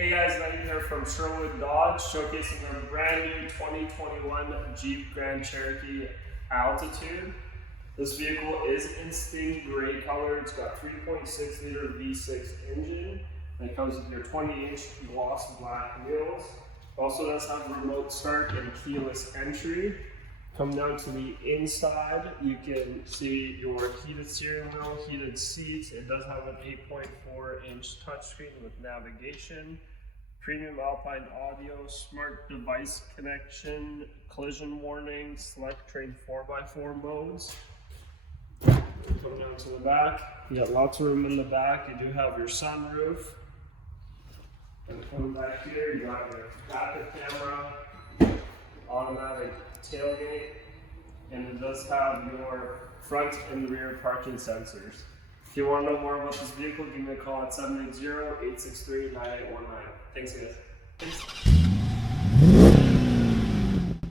Hey guys, Naiem here from Sherwood Dodge, showcasing our brand new 2021 Jeep Grand Cherokee Altitude. This vehicle is in sting gray color. It's got 3.6 liter V6 engine, and it comes with your 20-inch gloss black wheels. Also does have remote start and keyless entry. Come down to the inside, you can see your heated steering wheel, heated seats. It does have an 8.4-inch touchscreen with navigation, premium Alpine audio, smart device connection, collision warning, Selec-Terrain 4x4 modes. Come down to the back, you got lots of room in the back. You do have your sunroof. And come back here, you got your backup camera, automatic tailgate, and it does have your front and rear parking sensors. If you want to know more about this vehicle, give me a call at 780-863-9819. Thanks guys.